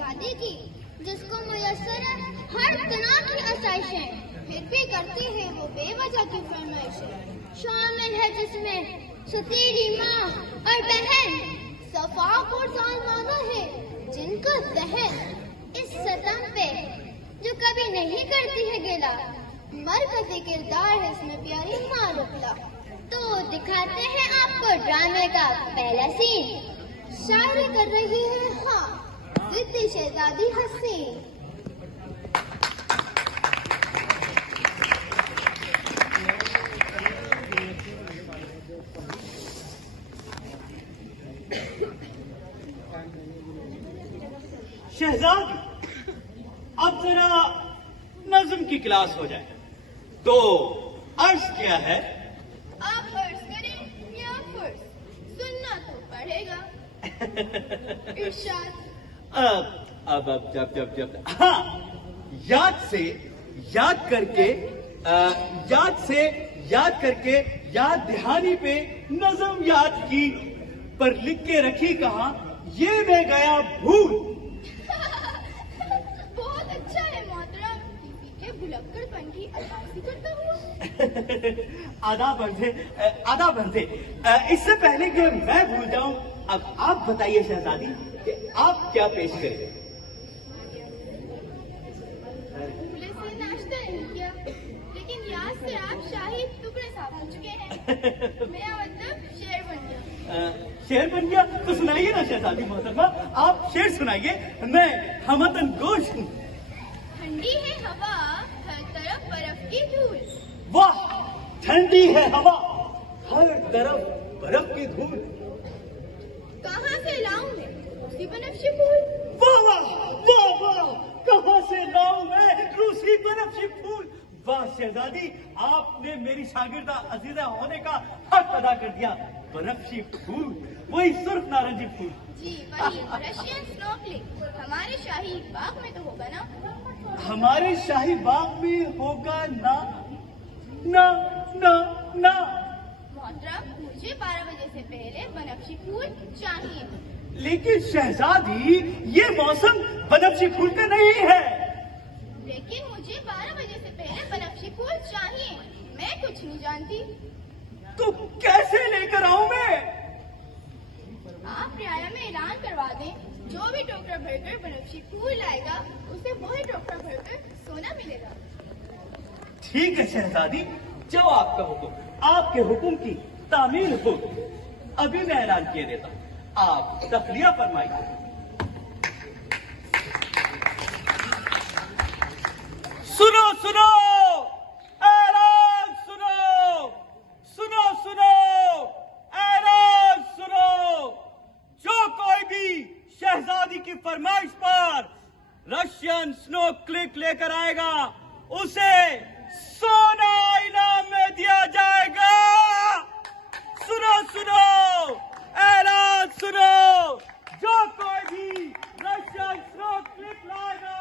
शहजादी की, जिसको मुयस्सर है हर तरह की आसाइशें, फिर भी करती है वो बेवजह की फरमाइशें। शामिल है जिसमें सतीरी माँ और बहन, सफाक और सालमाना है जिनका दहन। इस सतम पे जो कभी नहीं करती है गिला, मरकज़ी किरदार है इसमें प्यारी माँ रुकला। तो दिखाते हैं आपको ड्रामे का पहला सीन। शायरी कर रही है हाँ जिद्दी शहजादी हसीन। शहजादी, अब जरा नज्म की क्लास हो जाए। तो अर्ज क्या है? आप अर्ज करें या फर्ज, सुनना तो पड़ेगा। इरशाद। अब जब हाँ, याद से याद करके याद दहानी पे नज्म याद की, पर लिख के रखी कहाँ ये मैं गया भूल। बहुत अच्छा है मोहतरम, के भुलक्कड़पन की अदासी करता हूँ। आधा बढ़ते इससे पहले कि मैं भूल जाऊं, अब आप बताइए शहजादी कि आप क्या पेश करें? भूले से नाश्ता नहीं किया, लेकिन याद से आप शाही टुकड़े साफ हो चुके हैं। मेरा मतलब शेर बन गया। शेर बन गया तो सुनाइए ना शहजादी मोहतरमा, आप शेर सुनाइए, मैं हमतन गोश हूँ। ठंडी है हवा, हर तरफ बर्फ की धूल। वाह, ठंडी है हवा, हर तरफ बर्फ की धूल। कहाँ से लाऊं मैं रूसी बनफशी फूल? वाह वाह वाह वाह, कहाँ से लाऊं मैं रूसी बनफशी फूल। वाह शहजादी, आपने मेरी शागिर्दा अजीजा होने का हक अदा कर दिया। बनफशी फूल, वही सुर्ख नारंगी फूल। जी वही रशियन स्नोफ्लेक। हमारे शाही बाग में तो होगा ना? हमारे शाही बाग में होगा ना? ना ना ना। मोहतरम, मुझे 12 बजे से पहले बनफशी फूल चाहिए। लेकिन शहजादी, ये मौसम बनफशी फूल का नहीं है। लेकिन मुझे 12 बजे से पहले बनफशी फूल चाहिए। मैं कुछ नहीं जानती। तो कैसे लेकर आऊं मैं? आप रियाया में ऐलान करवा दें, जो भी टोकरा भरकर बनफशी फूल लाएगा उसे वही टोकरा भरकर सोना मिलेगा। ठीक है शहजादी, जो आपका हुक्म, आपके हुक्म की तामील हो। अभी मैं ऐलान किए देता हूँ, आप तखलिया फरमाइए। सुनो सुनो ऐलान सुनो, सुनो सुनो ऐलान सुनो। जो कोई भी शहजादी की फरमाइश पर रशियन स्नो क्लिक लेकर आएगा, उसे सोना इनाम में दिया जाएगा। सुनो सुनो ऐलान सुनो, जो कोई भी रशियन स्नो क्लिक लाएगा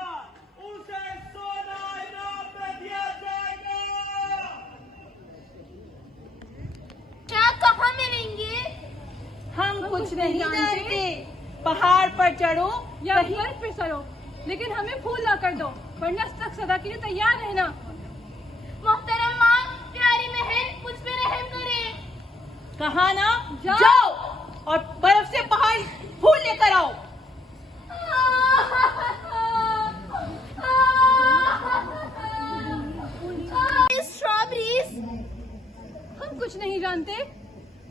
उसे सोना इनाम में दिया जाएगा। क्या कहाँ मिलेंगे? हम कुछ नहीं जानते। पहाड़ पर चढ़ो या बर्फ पे सरो, लेकिन हमें फूल ना कर दो, वरना तक सदा के लिए तैयार रहना। मोहतरम माँ, प्यारी बहन मुझ पे रहम करे। कहा ना, जाओ और बर्फ से पहाड़ फूल लेकर आओ। स्ट्रॉबेरीज। हम कुछ नहीं जानते।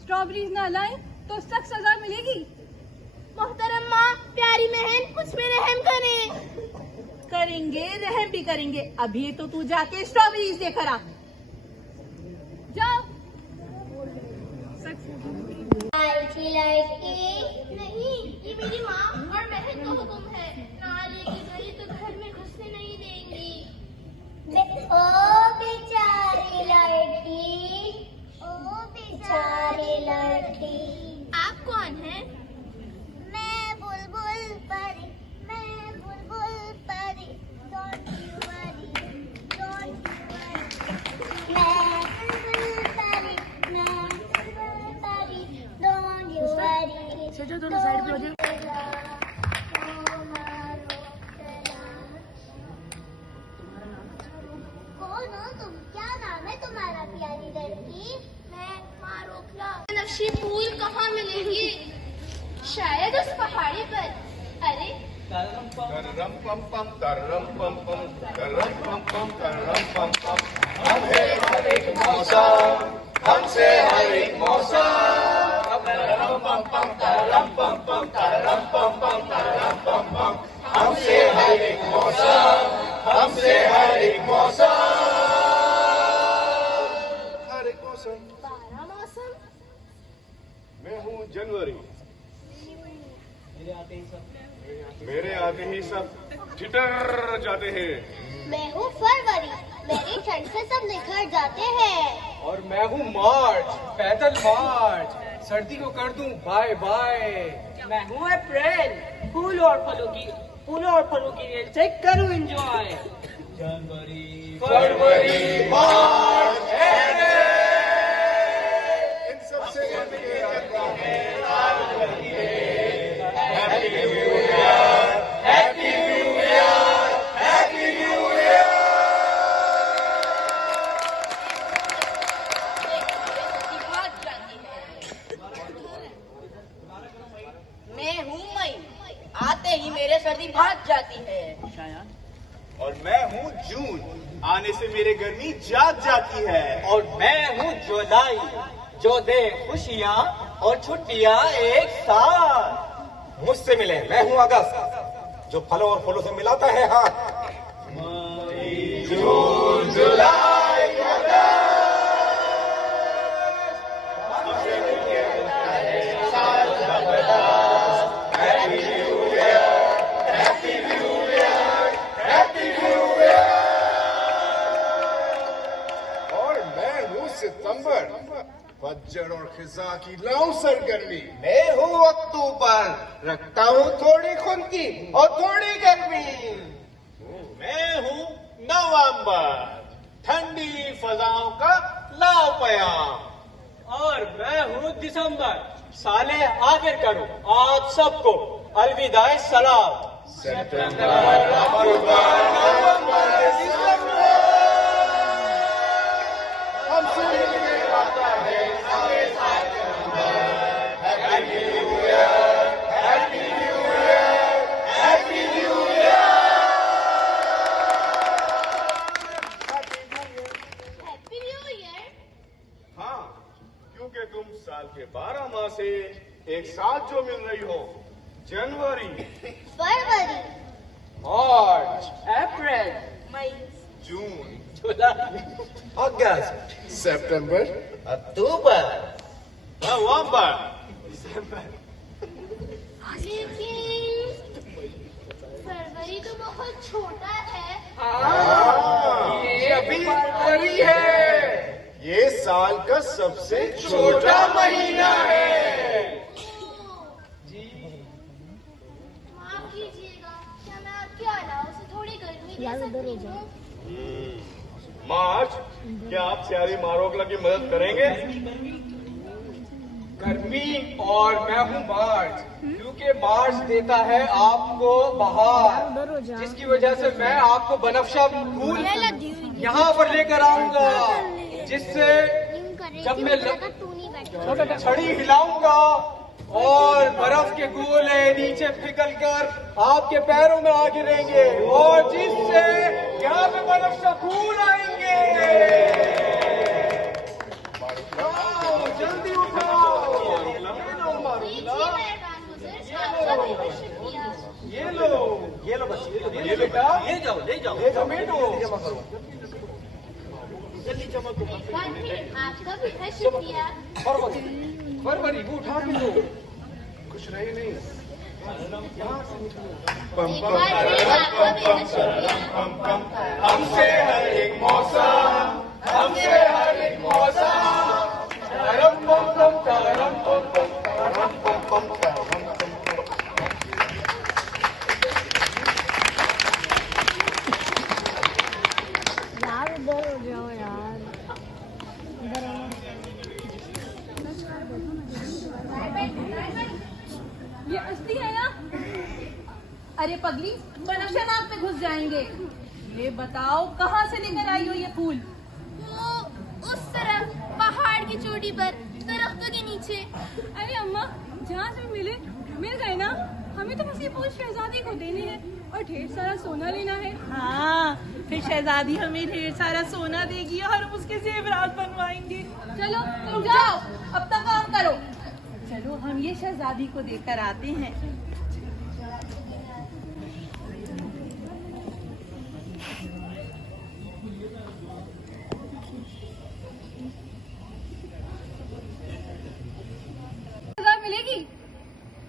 स्ट्रॉबेरीज ना लाए तो सख्त सजा मिलेगी। मोहतरम माँ, प्यारी बहन मुझ पे रहम करे। करेंगे, रहम भी करेंगे। अभी तो तू जाके स्ट्रॉबेरीज लेकर आ। जाओ। नहीं, ये मेरी माँ और बहन का हुक्म है। ना लेके गई तो घर में घुसने नहीं देंगी। ओ बेचारी लड़की, ओ बेचारी लड़की। आप कौन हैं? मैं बुलबुल परी, मैं बुलबुल परी। Don't you worry, don't you worry। मैं बुलबुल परी, मैं बुलबुल परी। Don't you worry। दोनों साइड पे हो जाए। क्या नाम है तुम्हारा प्यारी लड़की? मैं मारूखला। नक्शी फूल कहाँ मिलेंगे? शायद उस पहाड़ी पर। अरे तररम पम पम तररम पम पम तररम पम पम तररम पम पम। हम है हर एक मौसम, हमसे हर एक मौसम। तररम पम पम तररम पम पम तररम पम पम तररम पम पम। हमसे हर एक मौसम, हमसे हर एक मौसम। हर एक मौसम। 12 मौसम। मैं हूँ जनवरी, मेरे आते ही सब ठिठर जाते हैं। मैं हूँ फरवरी, मेरी ठंड से सब निखर जाते हैं। और मैं हूँ मार्च, पैदल मार्च, सर्दी को कर दूं बाय बाय। मैं हूँ अप्रैल, फूलों और फलों की रेल से करूँ एंजॉय। फरवरी, मार्च, इन सब से मिलके आता है happy new year, happy new year, happy new year. मैं हूँ मई, आते ही मेरे सर्दी भाग जाती है। और मैं हूँ जून, आने से मेरे गर्मी जाग जाती है। और मैं हूँ जुलाई, जो दे खुशियाँ और छुट्टियाँ एक साथ। मुझसे मिले, मैं हूँ अगस्त, जो फलों और फूलों से मिलाता है हाथ। जून, जुलाई, और मैं हूँ सितंबर, पतझड़ और खिजा की लाऊं सरगर्मी। मैं हूँ अक्टूबर, रखता हूँ थोड़ी खुनकी और थोड़ी गर्मी। मैं हूँ नवंबर, ठंडी फजाओं का लाओ पयाम। और मैं हूँ दिसंबर, साले आखिर करूँ आप सबको अलविदाई सलाम। सितंबर, अक्टूबर, नवंबर, दिसंबर, हमसे मिलके आता है सारे happy new year, happy new year, happy new year. Happy new year. हाँ, क्योंकि तुम साल के 12 माह से एक साथ जो मिल रही हो, जनवरी, फरवरी, मार्च, अप्रैल, मई, जून, जुलाई, अगस्त, सितंबर, अक्टूबर, नवंबर। लेकिन फरवरी तो बहुत छोटा है। ये अभी फरवरी है, ये साल का सबसे छोटा महीना है। माफ कीजिएगा, क्या मैं आपके अलावा से थोड़ी गर्मी ले सकती हूँ? मार्च, क्या आप सियारी मारोगला की मदद करेंगे? गर्मी और मैं हूँ मार्च, क्योंकि मार्च देता है आपको बहार, जिसकी वजह से मैं आपको बनफशा फूल यहाँ पर लेकर आऊंगा, जिससे जब मैं छड़ी हिलाऊंगा और बर्फ के गोले नीचे पिघल कर आपके पैरों में आ गिरेंगे, और जिससे यहाँ पे बनफशा फूल आएंगे। जल्दी उठाओ, ये लो बच्चे, ये बेटा, ले जाओ बेटो, आपका भी है शुक्रिया। फरवरी वो उठा के लो। कुछ रहे नहीं। आपका भी है शुक्रिया। हमसे हर एक मौसम, हमसे हर एक मौसम। तरम पम पम, तरम पम पम, तरम पम पम, तरम पम पम। यार इधर हो जाओ यार। ये असली है ना? अरे पगली, बनफशा नाक में घुस जाएंगे। ये बताओ कहाँ से लेकर आई हो ये फूल? तरफ पहाड़ की चोटी पर दरख्तों के नीचे। अरे अम्मा, जहाँ से मिल गए ना, हमें तो बस ये फूल शहजादी को देने हैं और ढेर सारा सोना लेना है। हाँ, फिर शहजादी हमें ढेर सारा सोना देगी और हम उसके जेवरात बनवाएंगे। चलो तुम जाओ, अपना काम करो। चलो हम ये शहजादी को देकर आते हैं। मिलेगी।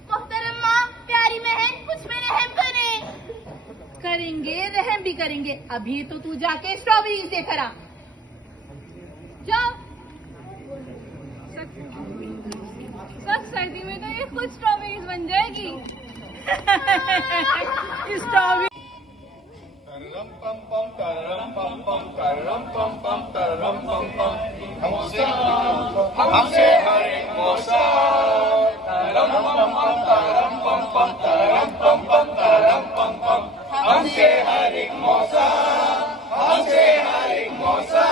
मोहतरम माँ, प्यारी बहन, कुछ में रहम करें। करेंगे, रहम भी करेंगे। अभी तो तू जाके स्ट्रॉबेरीज देकर आ। जाओ। सख्त सर्दी में तो ये खुद स्ट्रॉबेरीज बन जाएगी। स्ट्रॉबेरी तररम पम पम तररम पम पम तररम पम पम तररम पम पम हमसे हर एक मौसम तररम पम पम तररम पम पम तररम पम पम तररम पम पम हमसे हर एक मौसम हमसे हर एक मौसम।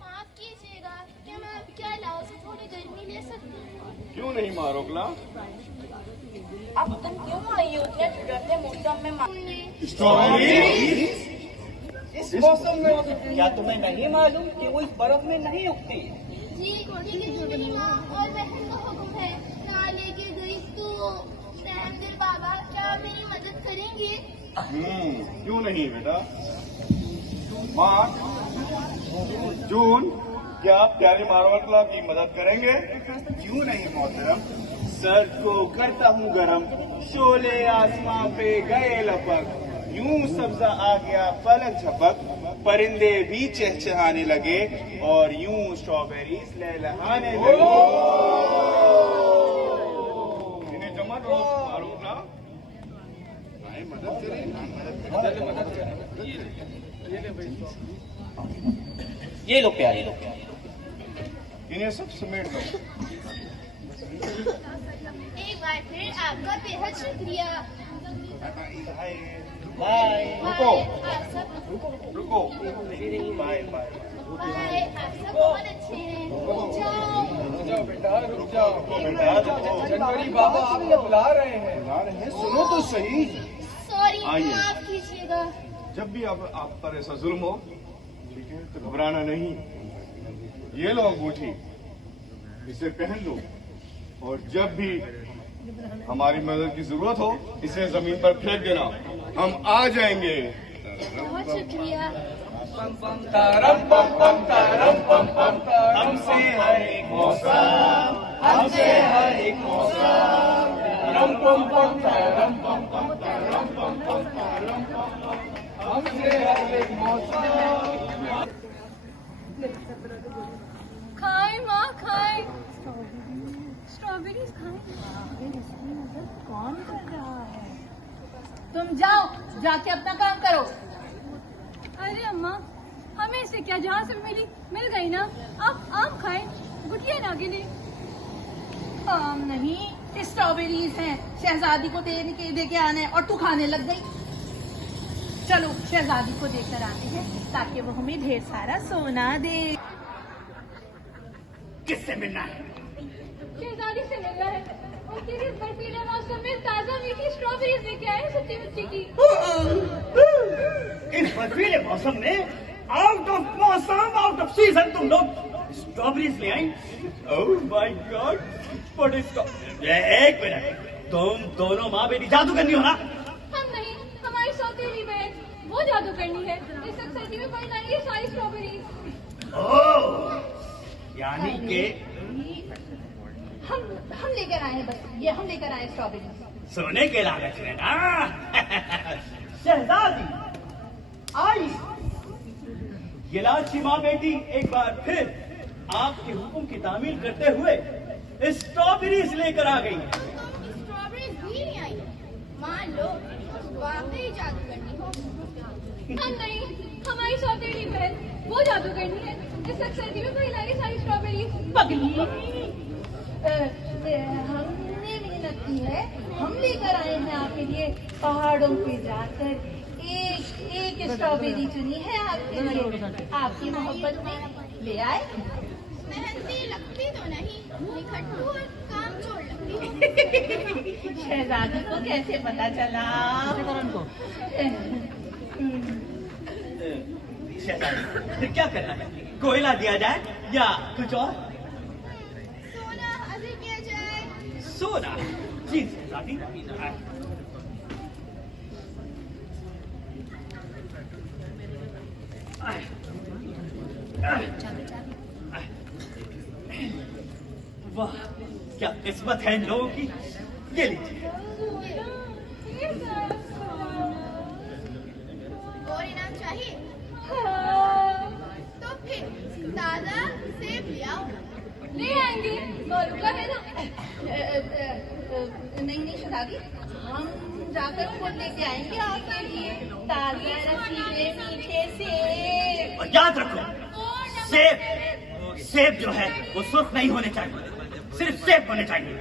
माफ कीजिएगा, क्या मैं आपके अलावा से थोड़ी गर्मी ले सकती हूँ? क्यों नहीं मारोगला? अब तुम क्यों आई हो इतने ठंडे मौसम में? स्ट्रॉबेरी इस मौसम में क्या तुम्हें नहीं मालूम कि वो इस बर्फ में नहीं उगती? जी, लेकिन मेरी माँ और बहन को हुक्म है, ना लेके गई तो रहमदिल बाबा, क्या आप मेरी मदद करेंगे? क्यों नहीं बेटा? माँ जून, क्या आप प्यारी मारवतला की मदद करेंगे? क्यों नहीं मोहतरम, सर को करता हूँ गरम, शोले आसमां पे गए लपक, यूं सब्जा आ गया पलक झपक, परिंदे भी चहचहाने लगे और यूं स्ट्रॉबेरीज लहलहाने लगे। इन्हें जमा दो मारूंगा। मदद करें। ये लो प्यारे, लो इन्हें सब समेट दो। एक बार फिर आपका बेहद शुक्रिया। बाय। रुको आप सब रुको, बाय बाय। बाय, आप सब बहुत अच्छे हैं। जाओ बेटा, रुक जाओ। बेटा जनवरी बाबा आपको बुला रहे हैं। सुनो तो सही। सॉरी, आइए। माफ कीजिएगा। जब भी अब आप पर ऐसा जुल्म हो, ठीक है, तो घबराना नहीं। ये लो अंगूठी, इसे पहन लो और जब भी हमारी मदद की जरूरत हो इसे जमीन पर फेंक देना, हम आ जाएंगे। बहुत शुक्रिया। तरम पम पम तरम पम पम हमसे हर एक मौसम, हमसे हर एक मौसम, तरम पम पम तरम पम पम तरम पम पम तरम पम पम हमसे हर एक मौसम। खाए माँ, खाए स्ट्रॉबेरीज खाए। कौन कर रहा है? तुम जाओ, जाके अपना काम करो। अरे अम्मा, हमें इससे क्या, जहाँ से मिल गई ना। आप आम खाएं, गुटिया ना गिले। आम नहीं, स्ट्रॉबेरीज हैं, शहजादी को दे के आने और तू खाने लग गई। चलो शहजादी को देकर आते हैं ताकि वो हमें ढेर सारा सोना दे। किससे मिलना है? शहजादी से मिलना है। उनके लिए बर्फीले मौसम में ताजा मीठी स्ट्रॉबेरीज लेके आए, सच्ची मुच्ची की। इस बर्फीले मौसम में आउट ऑफ मौसम, आउट ऑफ सीजन तुम लोग स्ट्रॉबेरीज ले आई? ओह माय गॉड, बट एक मिनट, तुम दोनों माँ बेटी जादू करनी हो ना? हम नहीं, हमारी सौतेली बहन, वो जादू करनी है। इस सर्दी में पड़ जाएंगी सारी स्ट्रॉबेरीज। ओह, यानी कि हम लेकर आए हैं, बस ये हम लेकर आए स्ट्रॉबेरी। सोने के लालच में ना। शहजादी आई, ये लालची माँ बेटी एक बार फिर आपके हुक्म की तामील करते हुए स्ट्रॉबेरीज लेकर आ गई। स्ट्रॉबेरीज भी नहीं आई। मान लो वाकई जादू करनी हो। हम नहीं, हमारी सौतेली बहन, वो जादू करनी है। इस सर्दी में कोई लाएगी सारी स्ट्रॉबेरीज। पगली, हमने मेहनत की है, हम लेकर आए हैं आपके लिए। पहाड़ों पे जाकर एक स्ट्रॉबेरी चुनी है आपके लिए, आपकी मोहब्बत में ले आए। मेहंदी लगती तो नहीं, निखट्टू और कामचोर लगती हूँ। शहजादी को कैसे पता चला? शहजादी, फिर क्या करना है? कोयला दिया जाए या कुछ और? सोना अधिक किया जाए। सोना? जी शहजादी। वाह, क्या किस्मत है इन लोगों की। ये लीजिए। और इनाम चाहिए? तो फिर ताजा सेब ले आओ। ले आएंगे, मालूम है ना। नहीं शहजादी, हम जाकर खुद लेके आएंगे आपके लिए ताजा रसीले मीठे सेब। और याद रखो, सेब जो है वो सुर्ख नहीं होने चाहिए, सिर्फ सेब होने चाहिए।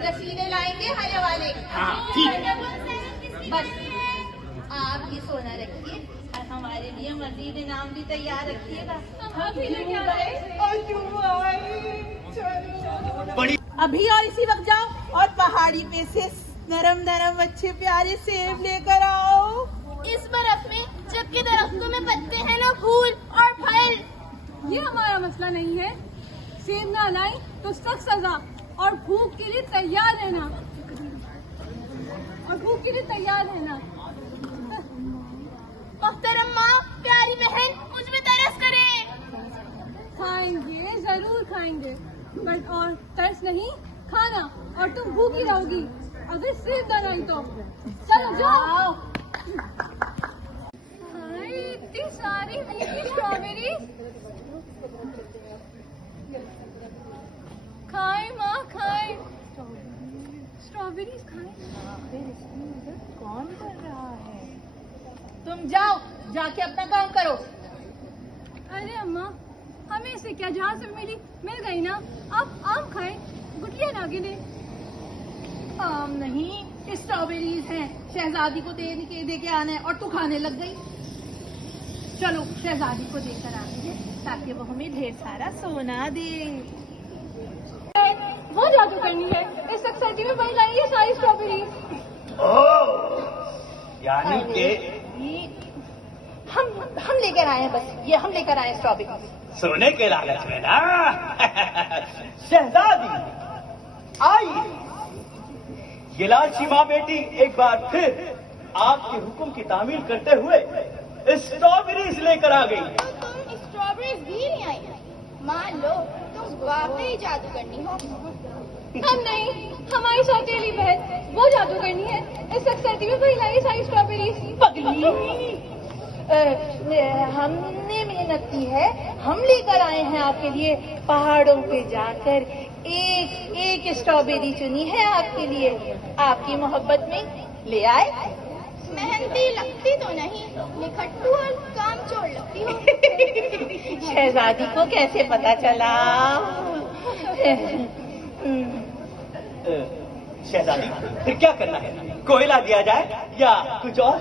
रसीले लाएंगे हरे वाले। हाँ ठीक है। बस आप ये सोना रखिए और हमारे लिए मजीद इनाम भी तैयार रखिएगा। बड़ी अभी और इसी वक्त जाओ और पहाड़ी पे से नरम नरम अच्छे प्यारे सेब लेकर आओ। इस बर्फ में जबकि दरख्तों में पत्ते हैं ना फूल और फल। ये हमारा मसला नहीं है। सेब ना लाई तो सख्त सजा और भूख के लिए तैयार रहना। मोहतरम माँ, प्यारी बहन, मुझ में तरस करे। खाएंगे, जरूर खाएंगे, बट और तरस नहीं खाना, और तुम भूखी रहोगी अगर सेब ना लाई तो। चलो जाओ। हाय, इतनी सारी मीठी स्ट्रॉबेरी। खाएं माँ, खाएं, स्ट्रॉबेरीज खाएं। कौन कर रहा है? तुम जाओ, जाके अपना काम करो। अरे अम्मा, हमें इसे क्या, जहाँ से मिल गई ना। आप आम खाएं, गुठलियाँ ना गिने। आम नहीं, स्ट्रॉबेरीज हैं, शहजादी को दे के आना है और तू खाने लग गई। चलो शहजादी को देकर आते हैं ताकि वो हमें ढेर सारा सोना दे। वो जादू करनी है, इस सक्सेटी में वही लाई है सारी स्ट्रॉबेरी। यानी कि हम लेकर आए हैं, बस ये हम लेकर आए स्ट्रॉबेरी। सोने के लालच में ना। शहजादी आइए, ये लालची माँ बेटी एक बार फिर आपके हुक्म की तामील करते हुए स्ट्रॉबेरीज लेकर आ गई। तो तुम स्ट्रॉबेरीज भी नहीं आई? मान लो तुम वाकई जादू करनी हो। हम नहीं, हमारी सौतेली बहन वो जादू करनी है, इस सक्सेटी में वही लाई सारी स्ट्रॉबेरी। पगली, हमने मेहनत की है, हम लेकर आए हैं आपके लिए। पहाड़ों पे जाकर एक स्ट्रॉबेरी चुनी है आपके लिए, आपकी मोहब्बत में ले आए। मेहंदी लगती तो नहीं, निखट्टू और कामचोर लगती हो। शहजादी को कैसे पता चला? शहजादी, फिर क्या करना है? कोयला दिया जाए या कुछ और?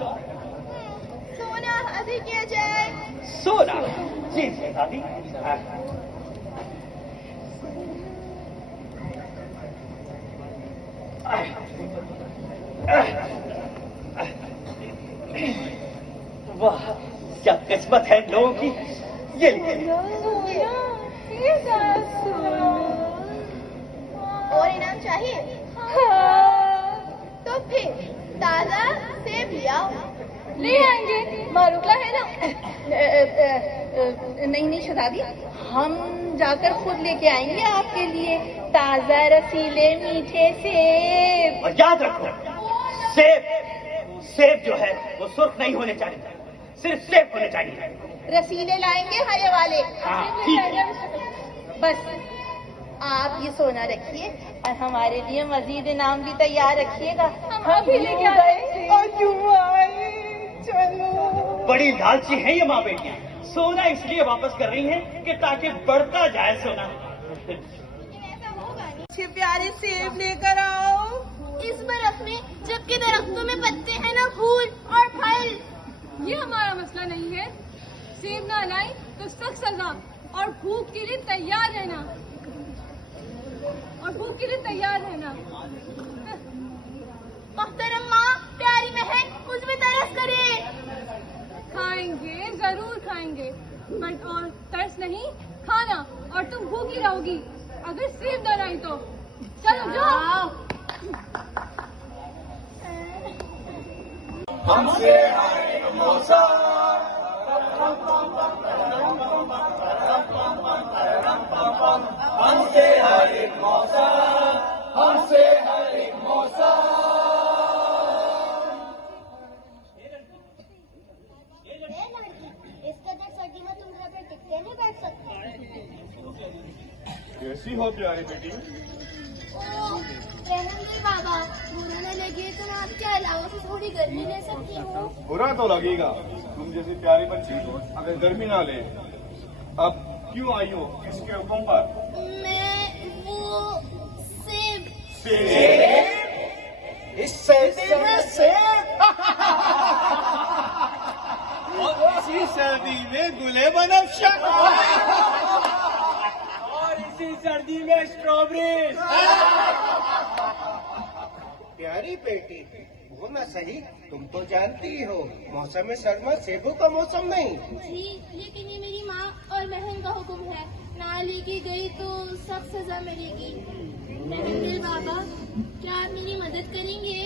सोना अधिक किया जाए। सोना? जी शहजादी। वाह, क्या किस्मत है इन लोगों की। ये लीजिए। और इनाम चाहिए? तो फिर ताजा सेब ले आओ। ले आएंगे, मालूम है ना। नहीं शहजादी, हम जाकर खुद लेके आएंगे आपके लिए ताजा रसीले मीठे सेब। और याद रखो, सेब जो है वो सुर्ख नहीं होने चाहिए, सिर्फ सेब होने चाहिए। रसीले लाएंगे हरे वाले। हाँ ठीक है। बस आप ये सोना रखिए और हमारे लिए मजीद इनाम भी तैयार रखिएगा। हम अभी लेके आए। चलो। बड़ी लालची है ये माँ बेटियां। सोना इसलिए वापस कर रही हैं कि ताकि बढ़ता जाए सोना। लेकिन ऐसा होगा नहीं। अच्छे प्यारे सेब लेकर आओ। इस बर्फ में जबकि दरख्तों में पत्ते हैं ना फूल और फल। सेब ना लाई तो सख्त सजा और भूख के लिए तैयार रहना। मोहतरम माँ, प्यारी बहन मुझ में तरस करे। खाएंगे, जरूर खाएंगे, बट और तरस नहीं खाना, और तुम भूखी रहोगी अगर सेब न लाई तो। चलो जाओ। हमसे हर एक मौसम, हमसे हर एक मौसम, हमसे हर एक मौसम। इस कदर सर्दी में तुम घर पे टिकते नहीं बैठ सकते। कैसी हो प्यारी बेटी? रहमदिल बाबा, बुरा न लगे तो मैं आपके अलावा से थोड़ी गर्मी ले सकती हूँ। बुरा तो लगेगा, तुम जैसी प्यारी बच्ची अगर गर्मी ना ले। अब क्यों आई हो, किसके हुक्म पर? मैं वो सेब। इस सर्दी में सेब और इसी सर्दी में गुले बनफशा और इसी सर्दी में स्ट्रॉबेरी। प्यारी बेटी, वो ना सही, तुम तो जानती हो मौसम सरमा सेबों का मौसम नहीं। जी, लेकिन ये मेरी माँ और बहन का हुक्म है, ना लेके गई तो सख्त सजा मिलेगी। रहमदिल बाबा, क्या आप मेरी मदद करेंगे?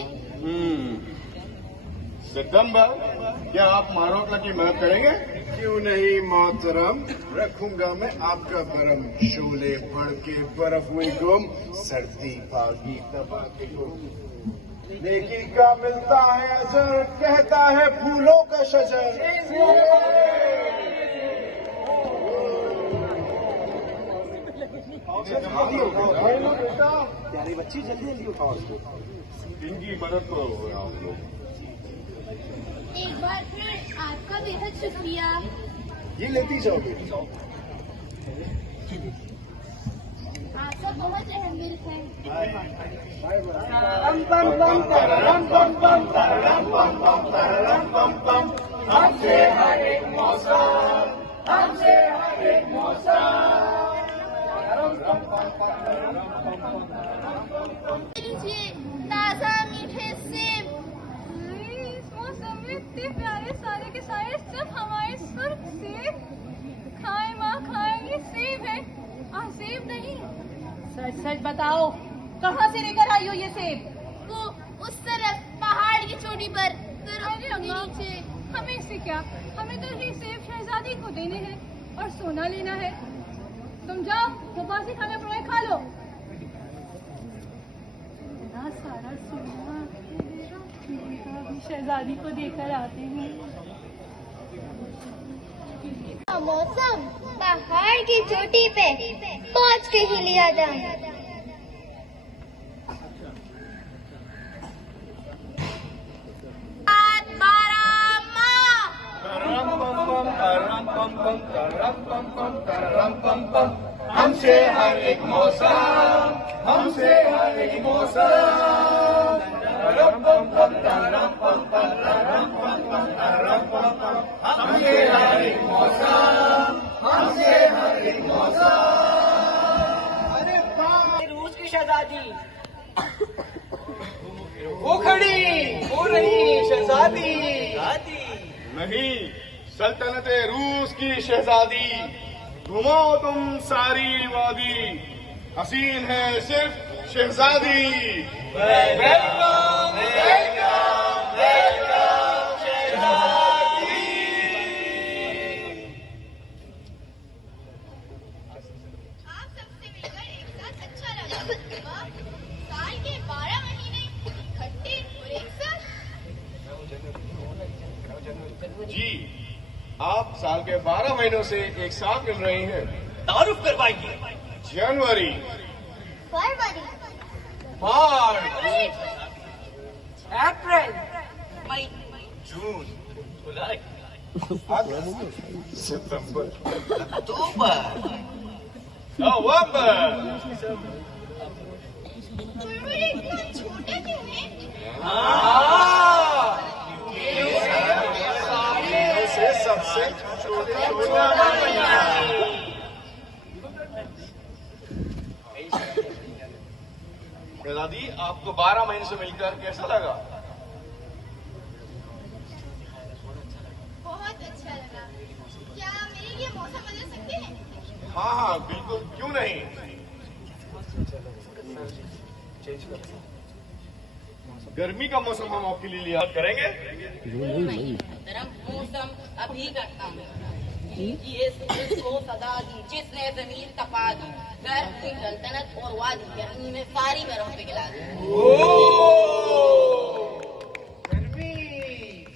सितंबर, क्या आप मारोकला की मदद करेंगे? क्यों नहीं मोहतरम, रखूंगा मैं आपका भरम। शोले बढ़ के बर्फ हुई गुम, सर्दी भागी तबाके को। नेकी का मिलता है असर, कहता है फूलों का शजर। बेटा, प्यारी बच्ची जल्दी जल्दी उठाओ उसको। इनकी मदद करो आप लोग। एक बार फिर आपका बेहद शुक्रिया। ये लेती जाओ बेटी। आप सब बहुत रहमदिल हैं। हमसे हर एक मौसम, हमसे हर एक लीजिए ताजा मीठे सेब। इस मौसम में इतने प्यारे सारे के सारे सब हमारे सुर्ख सेब। खाए माँ, खाएंगे, सेब है और सेब नहीं। सच सच बताओ, कहाँ से लेकर आई हो ये सेब? वो उस तरफ पहाड़ की चोटी पर अरे अम्मा, नीचे। हमें से क्या, हमें तो ये सेब शहजादी को देने हैं और सोना लेना है। तुम जाओ, वो बासी खाने पड़े खा लो। इतना सारा सोना शहजादी को देकर आते हैं। मौसम पहाड़ की चोटी पे पहुँच के ही लिया जाए। हमसे हर एक मौसम, हमसे हर एक मौसम। हमसे हर एक मौसम, हमसे हर एक मौसम। रूस की शहजादी वो खड़ी हो रही शहजादी। नहीं, सल्तनत रूस की शहजादी। घुमाओ तुम सारी वादी, हसीन है सिर्फ शहजादी। वेलकम, वेलकम, वेलकम शहजादी। आप सबसे मिलकर एक साथ अच्छा लगा। साल के 12 महीने इकट्ठे और एक साथ। जी, आप साल के 12 महीनों से एक साथ मिल रही हैं। तारुफ करवाइए। जनवरी, फरवरी, मार्च, अप्रैल, जून, जुलाई, सितंबर, अक्टूबर, नवंबर। फरवरी इतना छोटा क्यों है? से सबसे छोटा भैया। शहजादी, आपको 12 महीने से मिलकर कैसा लगा? बहुत अच्छा लगा। क्या मेरे लिए मौसम बदल सकते हैं? हाँ हाँ बिल्कुल, क्यों नहीं। गर्मी का मौसम हम आपके लिए लिया करेंगे। गर्म मौसम अभी करता हूँ। ये सूरज को सदा दी जिसने जमीन तपा दी, गर्म की सल्तनत और वादी गर्मी में सारी बर्फ पिघला दी। गर्मी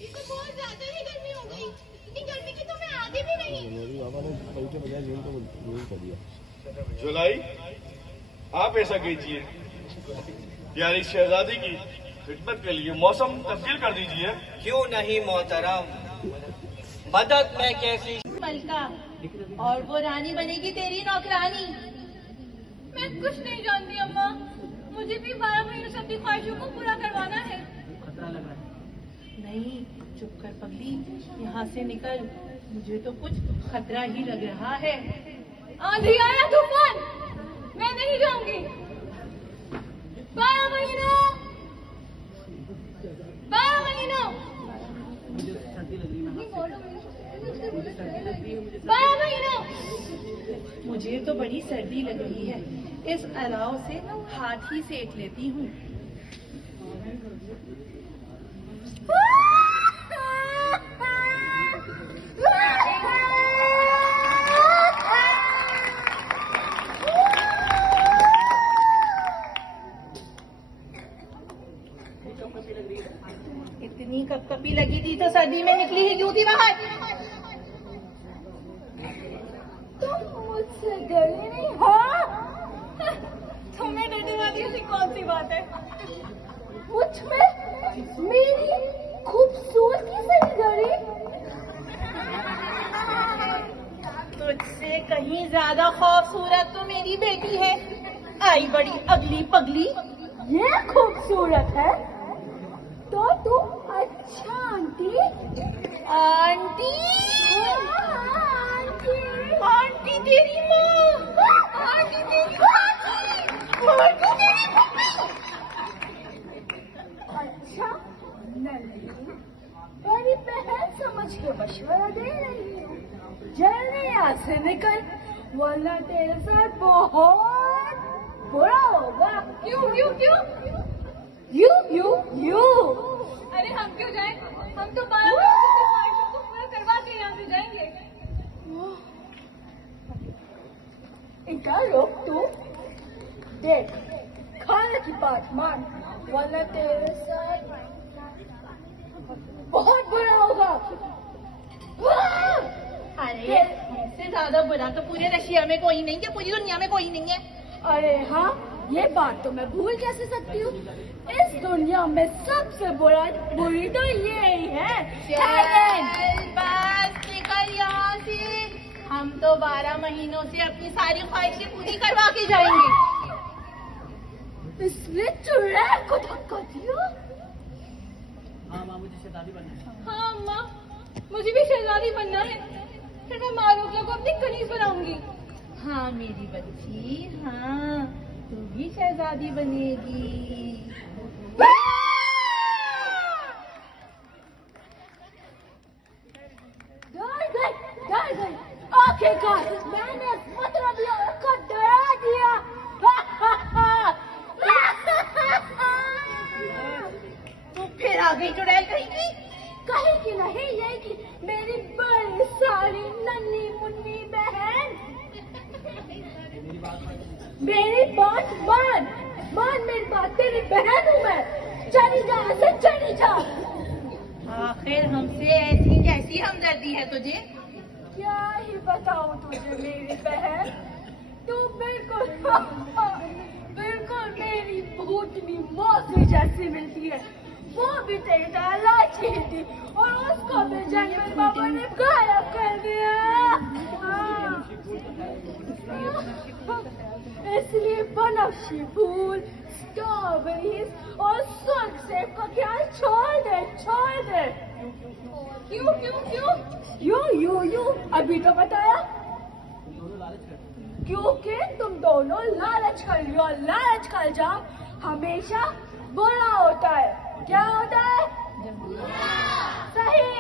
ये तो बहुत ज्यादा ही गर्मी हो गई। इतनी गर्मी की तो मैं आती भी नहीं। जुलाई, आप ऐसा कीजिए, प्यारी शहजादी की खिदमत के लिए मौसम तब्दील कर दीजिए। क्यों नहीं मोहतरम, मदद में कैसी मलका, और वो रानी बनेगी तेरी नौकरानी। मैं कुछ नहीं जानती अम्मा, मुझे भी 12 महीनों से अपनी ख्वाहिशों को पूरा करवाना है। नहीं, चुप कर पगली, यहाँ से निकल। मुझे तो कुछ खतरा ही लग रहा है। आंधी आया तूफान, मैं नहीं जाऊंगी। 12 महीनों 12 महीनों 12 महीनों। मुझे तो बड़ी सर्दी लग रही है, इस अलाव से हाथ ही सेक लेती हूँ। इतनी कपकपी लगी थी तो सर्दी में निकली ही क्यों थी बाहर? तुम मुझसे डरी नहीं हो? तुम्हें डरने वाली ऐसी कौन सी बात है? मुझ में मेरी खूबसूरती से नहीं डरी? तुझसे कहीं ज्यादा खूबसूरत तो मेरी बेटी है। आई बड़ी अगली पगली। ये खूबसूरत है तो तुम अच्छा आंटी आंटी आंटी आंटी तेरी माँ, आंटी तेरी आंटी तेरी मम्मी। अच्छा नहीं, मेरी बहन समझ के मशवरा दे रही हूँ। जल्दी यहाँ से निकल, वरना तेरे साथ बहुत बुरा होगा। क्यों क्यों क्यों? यू। अरे हम क्यों जाएं? हम तो 12 महीनों की ख्वाहिशों को पूरा करवा के यहाँ से जाएंगे। इनका रोक तू देख, खाने की बात मान, वरना तेरे साथ बहुत बुरा होगा। अरे हमसे ज्यादा बुरा तो पूरे रशिया में कोई नहीं है, पूरी दुनिया में कोई नहीं है। अरे हाँ, ये बात तो मैं भूल कैसे सकती हूँ। इस दुनिया में सबसे बुरी तो ये ही है। बस निकल यहाँ से। हम तो 12 महीनों से अपनी सारी ख्वाहिशें पूरी करवा के जाएंगे। इसने चुड़ैल को धक्का दिया। हाँ माँ, मुझे शहजादी बनना है। हाँ अम्मा, मुझे भी शहजादी बनना है। फिर मैं मारूखला को अपनी कनीज बनाऊंगी। हाँ मेरी बच्ची, हाँ तू भी शहजादी बनेगी। डर गई। आखिरकार मैंने मतलबी औरत को डरा दिया। तू फिर आ गई चुड़ैल कहीं की नहीं, ये कि मेरी बड़ी सारी नन्ही मुन्नी बहन। मेरी बात मान मेरी बात, तेरी बहन हूँ मैं। चली जा से चली जा। आखिर हमसे ऐसी कैसी हमदर्दी है तुझे? क्या ही बताऊँ तुझे मेरी बहन, तू बिल्कुल मेरी भूतनी मौसी जैसी मिलती है। वो भी तेरी तरह लाची थी और उसको भी जंगल बाबा ने गायब कर दिया। इसलिए बनफशी फूल, स्ट्रॉबेरीज और सुर्ख सेब का ख्याल छोड़ दे। क्यों? यू अभी तो बताया। क्योंकि तुम दोनों लालच कर लियो। लालच का इल्जाम हमेशा बुरा होता है। क्या होता है? सही।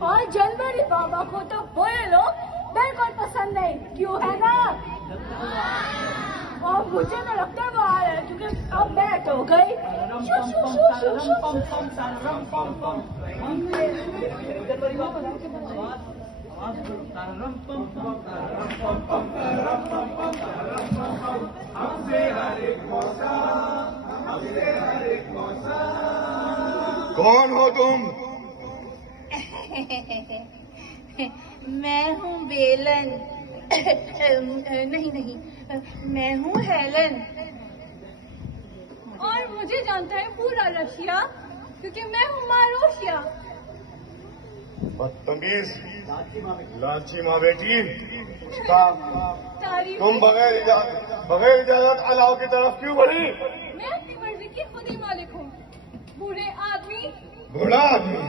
और जनवरी बाबा को तो बुरे लोग बिल्कुल पसंद नहीं, क्यों है ना? और मुझे तो लगता है वो आ रहा है, क्योंकि अब मैं तो गई। कौन हो तुम? मैं हूँ बेलन। नहीं, मैं हूँ हेलन। और मुझे जानता है पूरा रशिया, क्योंकि मैं हूँ मारोशिया। बदतमीज लालची माँ बेटी। तुम बगैर इजाजत अलाव की तरफ क्यों बढ़ी? मैं अपनी मर्जी की खुद ही मालिक हूँ। बूढ़े आदमी। बूढ़ा आदमी?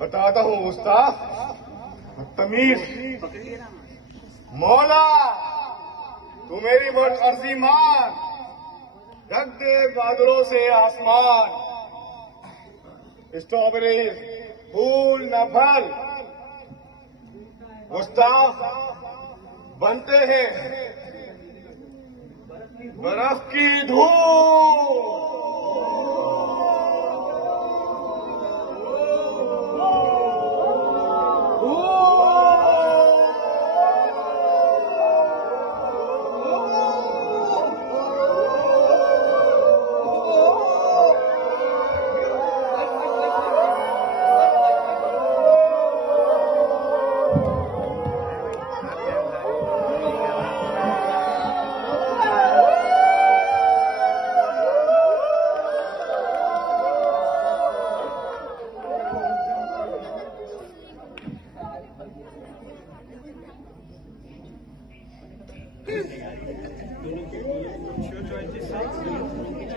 बताता हूँ उस्ताद। बदतमीज। मौला तू मेरी अर्जी मान, ढक दे बादलों से आसमान। स्ट्रॉबेरी फूल न फल, गुस्ताख बनते हैं बर्फ की धूल।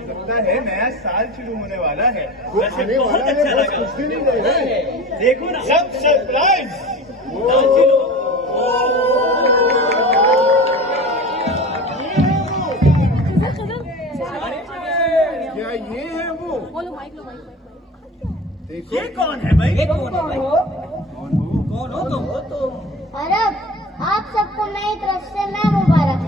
लगता है नया साल शुरू होने वाला है। वैसे बहुत अच्छा लगा। कुछ भी नहीं रहे। देखो ना, सब सरप्राइज। क्या ये है वो? देखो ये कौन है भाई? कौन हो तुम? अरब आप सबको मेरी तरफ से मैं मुबारक।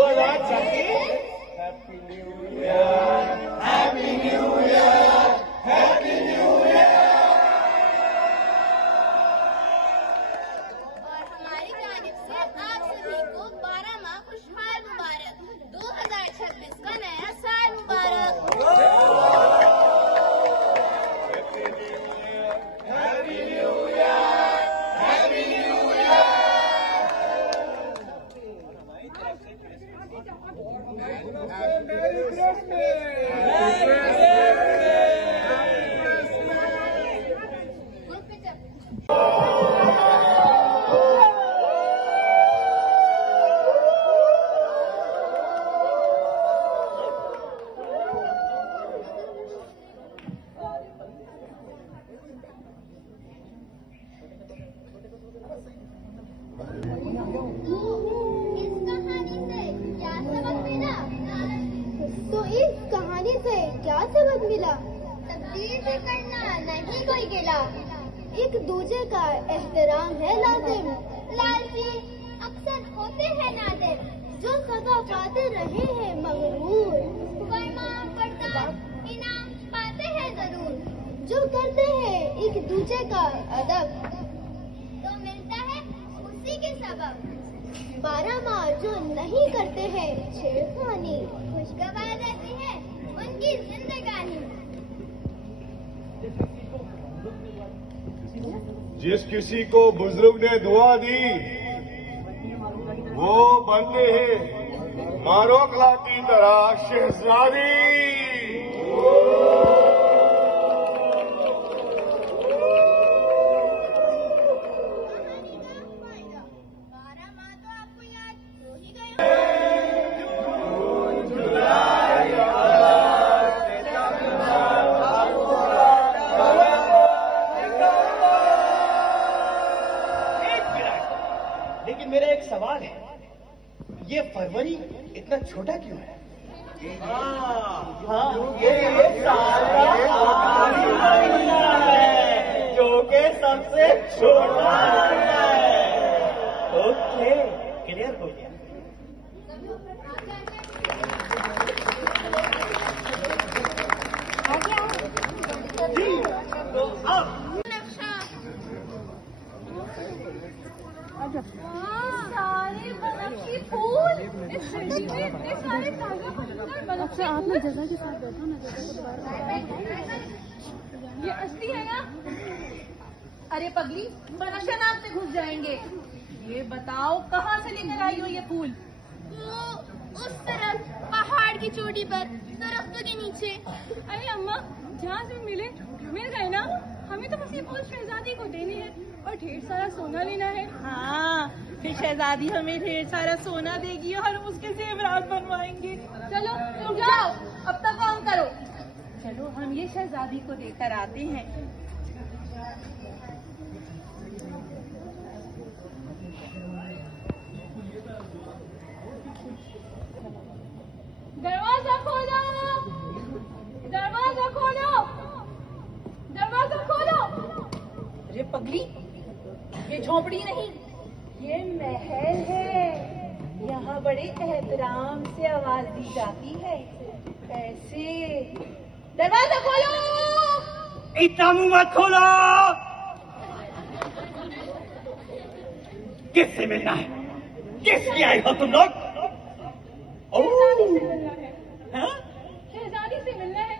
2026 happy new year, happy new year, happy new year. और हमारी जानिब से आप सभी को 12 माह खुशहाल मुबारक। 2026 का नया साल मुबारक। इस कहानी से क्या सबक मिला? तब्दील से करना नहीं कोई गिला, एक दूजे का एहतराम है लाजिम। लालची अक्सर होते हैं नादिर, जो सदा पाते रहे हैं मगरूर। फरमा बरदार इनाम पाते हैं जरूर, जो करते हैं एक दूजे का अदब, तो मिलता है उसी के सबब। 12 माह जो नहीं करते हैं छेड़खानी, खुशगवार रहती है उनकी जिंदगानी। जिस किसी को बुजुर्ग ने दुआ दी, वो बनते हैं मारोकला की तरह शहजादी। यारी इतना छोटा क्यों है? हाँ, ये साल का आखिरी महीना है, जो कि सबसे छोटा है। ओके, क्लियर हो गया। जी, तो अब सारे बनफशी फूल इस सर्दी में इतने सारे ताजा बनफशी आपने जगह के साथ बैठो ना, ये असली है ना? अरे पगली, बनफशा नाम से घुस जाएंगे। ये बताओ कहाँ से लेकर आई हो ये फूल? वो उस तरफ पहाड़ की चोटी पर दरख्तों के नीचे। अरे अम्मा, जहाँ से मिले मिल गए ना, हमें तो बस ये फूल शहजादी को देनी है और ढेर सारा सोना लेना है। हाँ, फिर शहजादी हमें ढेर सारा सोना देगी और हम उसके जेवरात बनवाएंगे। चलो तुम जाओ, अब तक काम करो। चलो हम ये शहजादी को देकर आते हैं। दरवाजा खोलो, दरवाजा खोलो, दरवाजा खोलो। अरे पगली, ये झोपड़ी नहीं, ये महल है। यहाँ बड़े एहतराम से आवाज दी जाती है, ऐसे। दरवाजा खोलो। इतना मुंह मत खोलो। किससे मिलना है? किसकी आई हो तुम लोग? शहजादी से मिलना है, हाँ? शहजादी से मिलना है।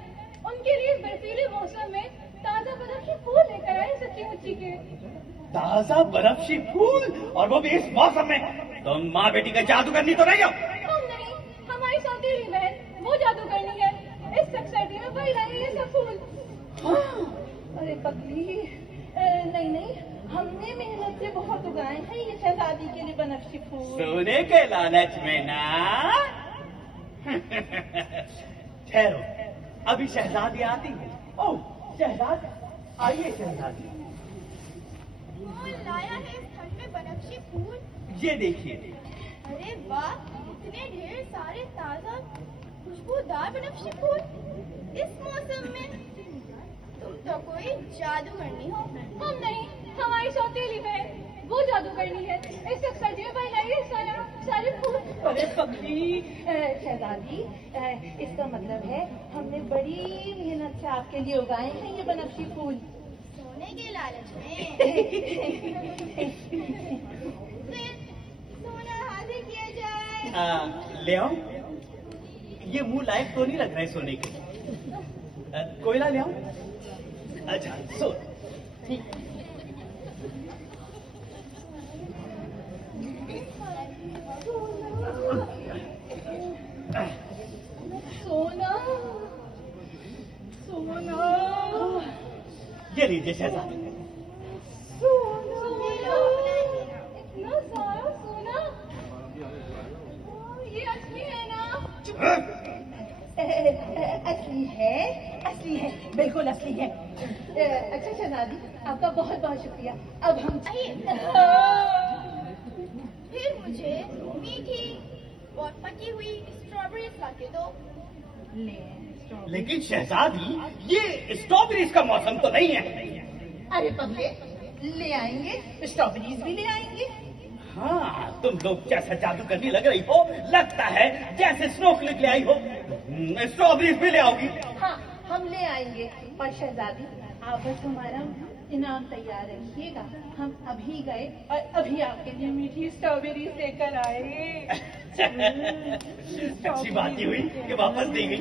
उनके लिए इस बर्फीले मौसम में ताजा बनफशी फूल लेकर आए सच्ची मुच्ची के। ताजा बर्फशी फूल, और वो भी इस मौसम में। तुम माँ बेटी का जादू करनी तो नहीं हो? हम नहीं, हमारी सौतेली बहन वो जादू करनी है। इस सख्त सर्दी में वही लाएंगे ये सब फूल। अरे पगली, नहीं नहीं, हमने मेहनत से बहुत उगाए हैं ये शहजादी के लिए बनफशी फूल। सोने के लालच में ना। ठहरो, अभी शहजादी आती है। ओह शहजादी, आइए शहजादी। कौन लाया है इस ठंड में बनफशी फूल? ये देखिए। अरे वाह, इतने ढेर सारे ताजा खुशबूदार बनफशी फूल इस मौसम में। तुम तो कोई जादूगरनी हो। हम नहीं, हमारी सौतेली बहन वो जादू करनी है। इस सख्त सर्दी में वही लाएंगे सारे फूल। अरे पगली, शहजादी, इसका मतलब है हमने बड़ी मेहनत से आपके लिए उगाए हैं ये बनफशी फूल। सोने के लालच में। फिर सोना हाजिर किया जाए। ले आओ। ये मुंह लायक तो नहीं लग रहा है सोने के। कोयला ले आओ। अच्छा सो ठीक। सोना, सोना, ये लीजिए शहजादी। इतना सारा सोना, ये असली है ना? असली है, असली है, बिल्कुल असली है। अच्छा शहजादी, आपका बहुत बहुत शुक्रिया। अब हम फिर मुझे मीठी और पकी हुई स्ट्रॉबेरीज ला के दो। लेकिन शहजादी, ये स्ट्रॉबेरीज का मौसम तो नहीं है। अरे पगले, ले आएंगे, स्ट्रॉबेरीज भी ले आएंगे। हाँ, तुम लोग जैसा जादू करने लग रही हो, लगता है जैसे स्नोफ्लेक ले आई हो। स्ट्रॉबेरीज भी ले आओगी? हाँ, हम ले आएंगे। और शहजादी, आप बस हमारा इनाम तैयार रखिएगा। हम अभी गए और अभी आपके लिए मीठी स्ट्रॉबेरीज लेकर आए। अच्छी बात ही हुई कि वापस दी गई।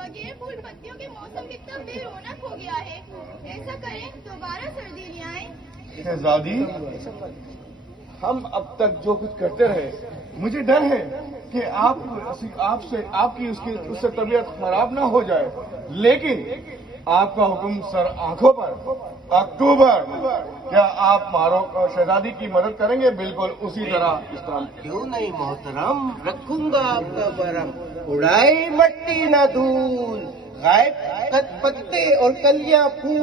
बगैर फूल पत्तियों के मौसम कितना बेरौनक हो गया है। ऐसा करें दोबारा सर्दी ले आए। शहजादी, हम अब तक जो कुछ करते रहे, मुझे डर है कि आपकी उससे तबीयत खराब ना हो जाए। लेकिन आपका हुक्म सर आंखों पर। अक्टूबर, क्या आप शहजादी की मदद करेंगे? बिल्कुल उसी तरह इस तरह। क्यों नहीं मोहतरम, रखूंगा आपका परम। उड़ाई मट्टी ना धूल, गायब पत्ते और कलियां फूल।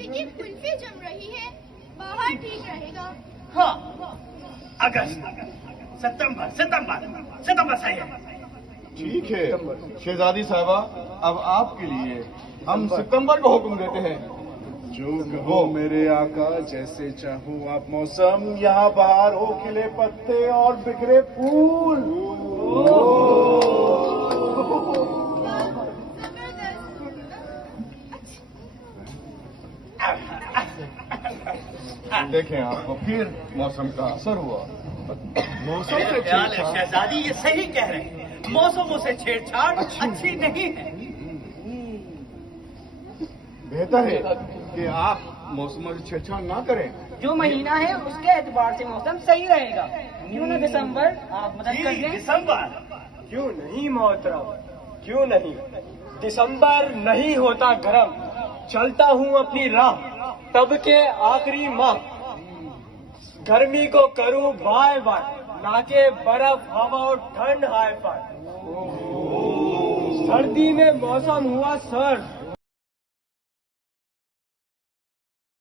बर्फी की कुल्फी जम रही है, बाहर ठीक रहेगा। हाँ, अगस्त, सितंबर सही है। ठीक है शहजादी साहिबा, अब आपके लिए हम सितंबर को हुक्म देते हैं। जो कहो मेरे आका, जैसे चाहो आप मौसम। यहाँ बाहर हो खिले पत्ते और बिखरे फूल। देखें आपको फिर मौसम का असर हुआ। मौसम मेरा से ख्याल है छेड़छाड़- शहजादी ये सही कह रहे हैं, मौसमों से छेड़छाड़ अच्छी नहीं है। बेहतर है कि आप मौसमों से छेड़छाड़ ना करें। जो महीना है उसके एतबार से मौसम सही रहेगा। क्यों न दिसंबर, आप मदद कर दें। दिसंबर क्यों नहीं मोहतरम, क्यों नहीं। दिसंबर नहीं होता गर्म, चलता हूँ अपनी राह तब के आखिरी माह। गर्मी को करूँ बाय बाय, ना के बर्फ हवा और ठंड हाय फाय। सर्दी में मौसम हुआ सर्द,